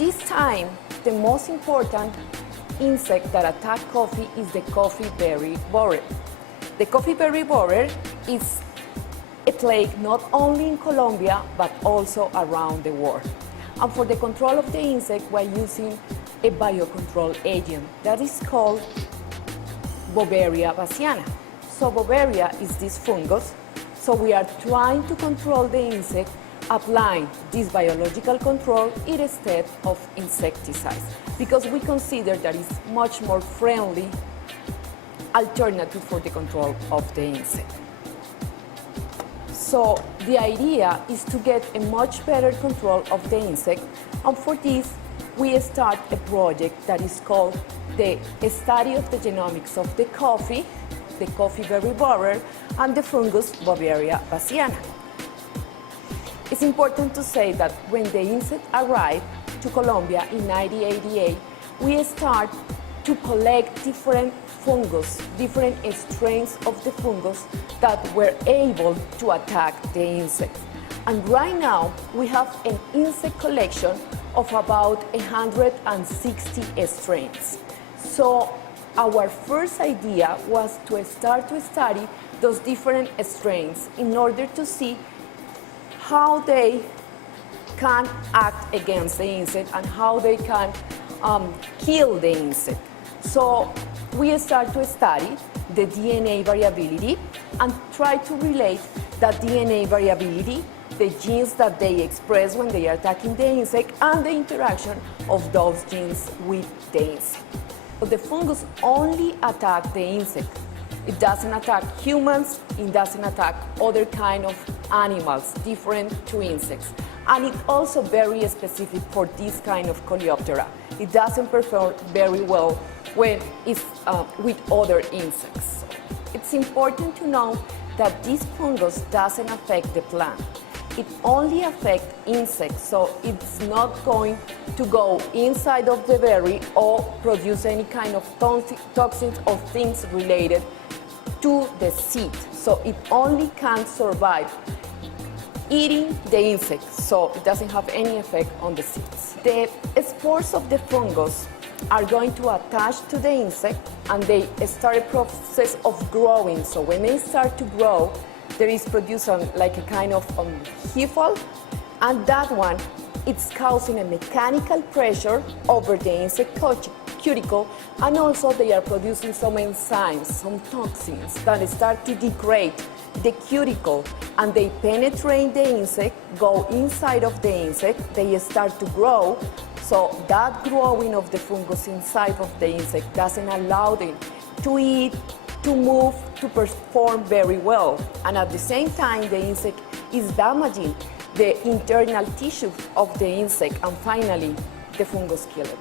this time, the most important insect that attacks coffee is the coffee berry borer. The coffee berry borer is a plague not only in Colombia, but also around the world. And for the control of the insect, we're using a biocontrol agent that is called Bauviera Bassiana. So Bauviera is this fungus. So we are trying to control the insect, applying this biological control instead of insecticides, because we consider that it's much more friendly alternative for the control of the insect. So the idea is to get a much better control of the insect, and for this we start a project that is called the study of the genomics of the coffee berry borer, and the fungus Bauviera Bassiana. It's important to say that when the insect arrived to Colombia in 1988, we start to collect different fungus, different strains of the fungus that were able to attack the insect. And right now, we have an insect collection of about 160 strains. So our first idea was to start to study those different strains in order to see how they can act against the insect and how they can kill the insect. So we start to study the DNA variability and try to relate that DNA variability, the genes that they express when they are attacking the insect, and the interaction of those genes with the insect. But the fungus only attacks the insect. It doesn't attack humans, it doesn't attack other kind of animals different to insects. And it's also very specific for this kind of Coleoptera. It doesn't perform very well when it's with other insects. It's important to know that this fungus doesn't affect the plant. It only affects insects, so it's not going to go inside of the berry or produce any kind of toxins or things related to the seed. So it only can survive eating the insect, so it doesn't have any effect on the seeds. The spores of the fungus are going to attach to the insect and they start a process of growing. So when they start to grow, there is produced like a kind of hyphal, and that one, it's causing a mechanical pressure over the insect cuticle, and also they are producing some enzymes, some toxins that start to degrade the cuticle, and they penetrate the insect, go inside of the insect, they start to grow. So that growing of the fungus inside of the insect doesn't allow them to eat, to move, to perform very well. And at the same time, the insect is damaging the internal tissue of the insect, and finally, the fungus kills it.